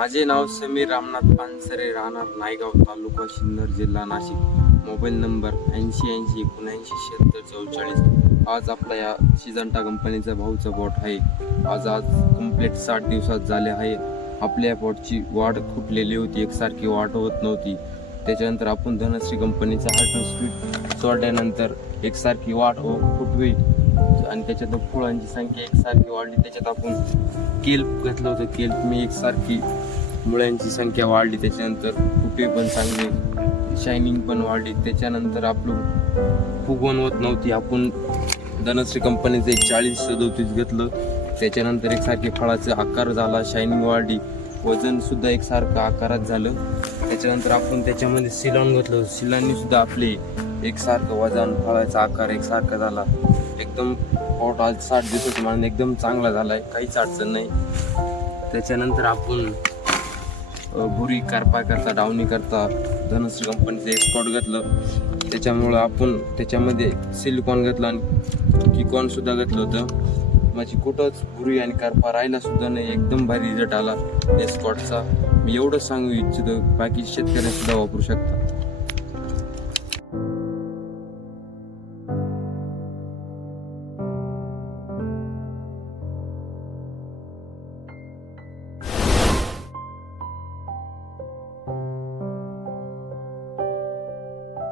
माझे नाव समीर रामनाथ पानसरे, राहणार नायगाव, तालुका सिन्नर, जिल्हा नाशिक. Mobile number 8080797644. आज आपला या सिजंटा कंपनीचा भाऊचा बॉट आहे. आज कंप्लीट 60 दिवसात झाले आहे. आपल्या बॉटची वाढ फुटलेली होती, एकसारखी वाढ होत नव्हती. त्याच्यानंतर आपण धनश्री कंपनीचा हार्ट स्पीड सोडल्यानंतर एकसारखी वाढ फुटवी आणि त्याच्यात फुलांची संख्या एकसारखी वाढली. त्याच्यात आपण केल्प घातलं होतं. केल्प मी एकसारखी मुळ्यांची संख्या वाढली. त्याच्यानंतर फुटवे पण चांगले, शायनिंग पण वाढली. त्याच्यानंतर आपलं फुगवण होत नव्हती. आपण धनश्री कंपनीचं 4037 घेतलं. त्याच्यानंतर एकसारखी फळाचा आकार झाला, शायनिंग वाढली, वजन सुद्धा एकसारखं आकारात झालं. त्याच्यानंतर आपण त्याच्यामध्ये सिलॉन घातलं. सिलॉननी सुद्धा आपले एकसारखं वजन, फळाचा आकार एकसारखा झाला. एकदम पॉट आज 60 दिवसात मान एकदम चांगला झाला आहे, काहीच अडचण नाही. त्याच्यानंतर आपण भुरी कारपा करता, डावणी करता धनश्री कंपनीचं एक्सपोर्ट घेतलं. त्याच्यामुळं आपण त्याच्यामध्ये सिलिकॉन घेतलं आणि किकॉन सुद्धा घेतलं होतं. माझी कुठंच भुरी आणि कारपा राहिला सुद्धा नाही. एकदम भारी रिझल्ट आला एस्कॉटचा. मी एवढं सांगू इच्छितो, बाकी शेतकऱ्यांनी सुद्धा वापरू शकता.